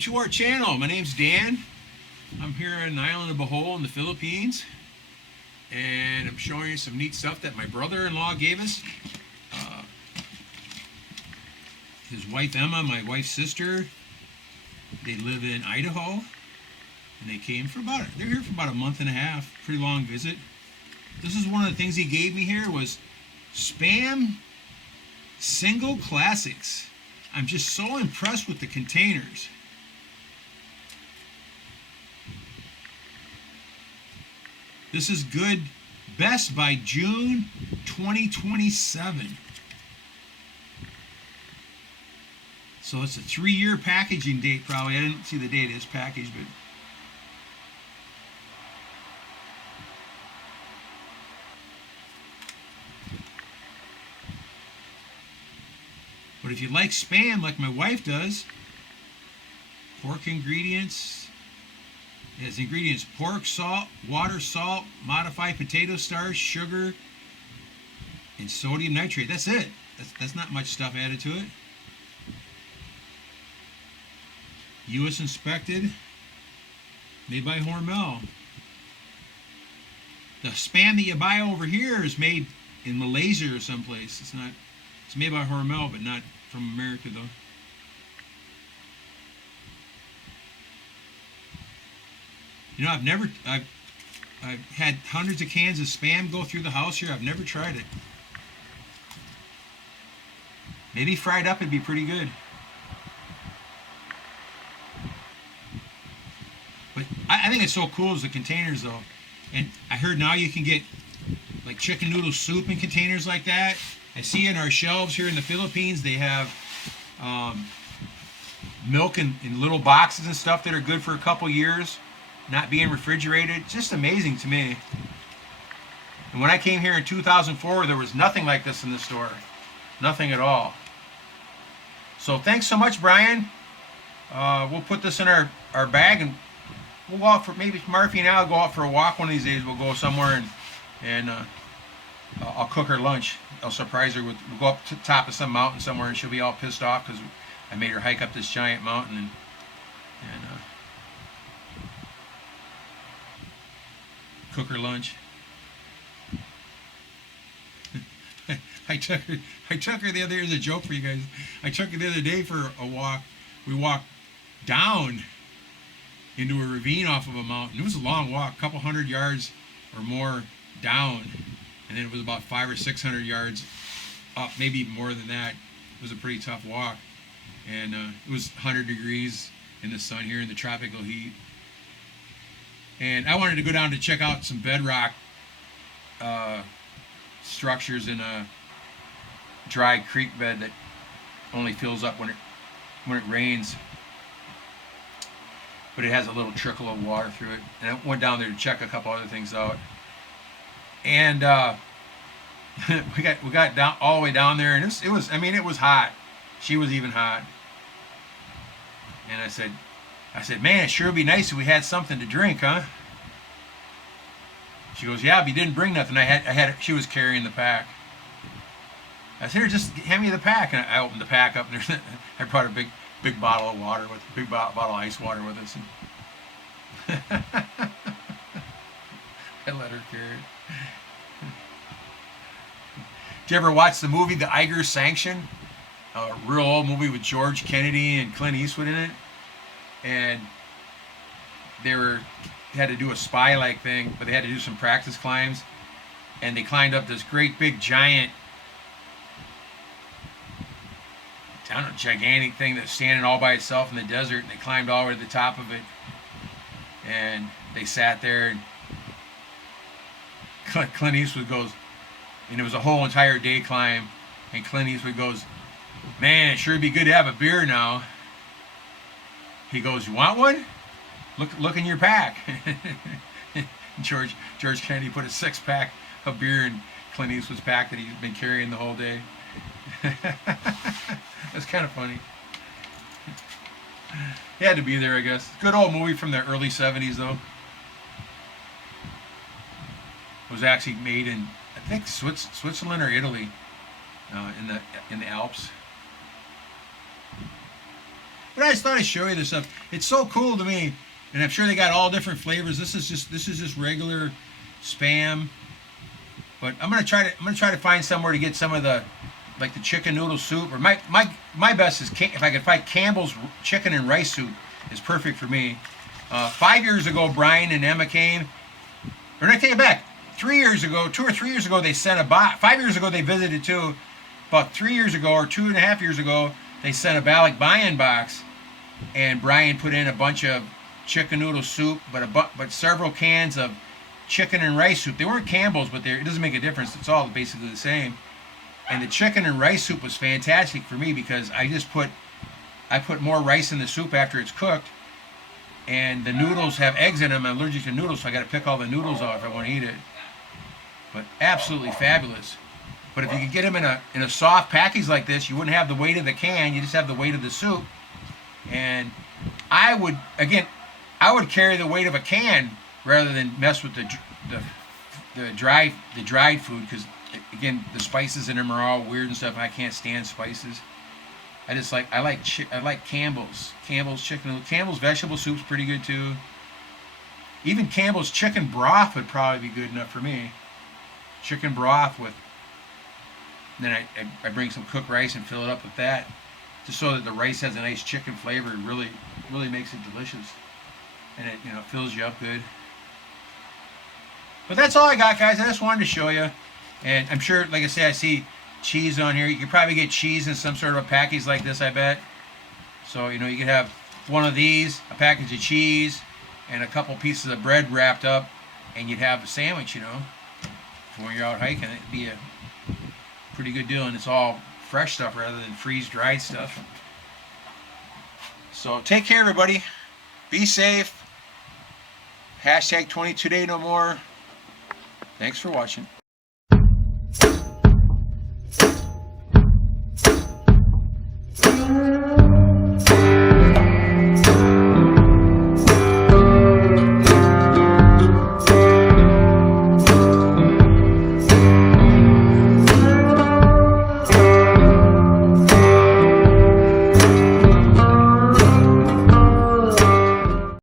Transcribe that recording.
to our channel. My name's Dan. I'm here in the Island of Bohol in the Philippines, and I'm showing you some neat stuff that my brother-in-law gave us. His wife Emma, my wife's sister, they live in Idaho, and they came for they're here for about a month and a half. Pretty long visit. This is one of the things he gave me here was Spam Single Classics. I'm just so impressed with the containers. This is good, best by June 2027. So it's a 3-year packaging date probably. I didn't see the date of this package, but if you like Spam like my wife does, pork ingredients, it has ingredients: pork, salt, water, salt, modified potato starch, sugar, and sodium nitrate. That's it. That's not much stuff added to it. U.S. inspected, made by Hormel. The Spam that you buy over here is made in Malaysia or someplace. It's made by Hormel, but not from America though. You know, I've had hundreds of cans of Spam go through the house here. I've never tried it. Maybe fried up it'd be pretty good. But I think it's so cool is the containers though. And I heard now you can get like chicken noodle soup in containers like that. I see in our shelves here in the Philippines they have milk in little boxes and stuff that are good for a couple years, not being refrigerated. Just amazing to me. And when I came here in 2004, there was nothing like this in the store. Nothing at all. So thanks so much, Brian. We'll put this in our bag, and we'll go out for, maybe Marife and I'll go out for a walk one of these days. We'll go somewhere and I'll cook her lunch. I'll surprise her we'll go up to the top of some mountain somewhere, and she'll be all pissed off because I made her hike up this giant mountain and cook her lunch. I took her the other day, as a joke for you guys. I took her the other day for a walk. We walked down into a ravine off of a mountain. It was a long walk, a couple hundred yards or more down, and then it was about 500 or 600 yards up, maybe even more than that. It was a pretty tough walk, and it was 100 degrees in the sun here in the tropical heat. And I wanted to go down to check out some bedrock structures in a dry creek bed that only fills up when it rains, but it has a little trickle of water through it. And I went down there to check a couple other things out, and we got down all the way down there, and it was hot. She was even hot, and I said, man, it sure would be nice if we had something to drink, huh? She goes, yeah, but you didn't bring nothing. She was carrying the pack. I said, here, just hand me the pack. And I opened the pack up, and I brought a big bottle of water with big bottle of ice water with us. And I let her carry it. Did you ever watch the movie The Eiger Sanction? A real old movie with George Kennedy and Clint Eastwood in it. And they had to do a spy-like thing, but they had to do some practice climbs, and they climbed up this great big giant, I don't know, gigantic thing that's standing all by itself in the desert, and they climbed all the way to the top of it, and they sat there, and Clint Eastwood goes, and it was a whole entire day climb, and Clint Eastwood goes, man, it sure would be good to have a beer now. He goes, you want one? Look in your pack. George Kennedy put a 6-pack of beer in Clint Eastwood's pack that he's been carrying the whole day. That's kind of funny. He had to be there, I guess. Good old movie from the early 70s, though. It was actually made in, I think, Switzerland or Italy, in the Alps. But I just thought I'd show you this stuff. It's so cool to me, and I'm sure they got all different flavors. This is just regular Spam. But I'm gonna try to find somewhere to get some of the, like the chicken noodle soup. Or my best is if I can find Campbell's chicken and rice soup is perfect for me. 5 years ago, Brian and Emma came. Or no, I take it back. 3 years ago, 2 or 3 years ago, they sent a box. 5 years ago, they visited too. About 3 years ago, or 2.5 years ago, they sent a Balik buy-in box, and Brian put in a bunch of chicken noodle soup, but several cans of chicken and rice soup. They weren't Campbell's, but it doesn't make a difference. It's all basically the same. And the chicken and rice soup was fantastic for me because I put more rice in the soup after it's cooked, and the noodles have eggs in them. I'm allergic to noodles, so I got to pick all the noodles out if I want to eat it. But absolutely fabulous. But if you could get them in a soft package like this, you wouldn't have the weight of the can. You just have the weight of the soup. And I would carry the weight of a can rather than mess with the dried food, because again, the spices in them are all weird and stuff, and I can't stand spices. I like Campbell's chicken. Campbell's vegetable soup's pretty good too. Even Campbell's chicken broth would probably be good enough for me. Chicken broth with, then I bring some cooked rice and fill it up with that, just so that the rice has a nice chicken flavor. It really makes it delicious, and it fills you up good. But that's all I got, guys. I just wanted to show you, and I'm sure, like I say, I see cheese on here. You could probably get cheese in some sort of a package like this, I bet. So you could have one of these, a package of cheese, and a couple pieces of bread wrapped up, and you'd have a sandwich, for when you're out hiking. It'd be a pretty good deal, and it's all fresh stuff rather than freeze-dried stuff. So take care, everybody. Be safe. #22day no more. Thanks for watching.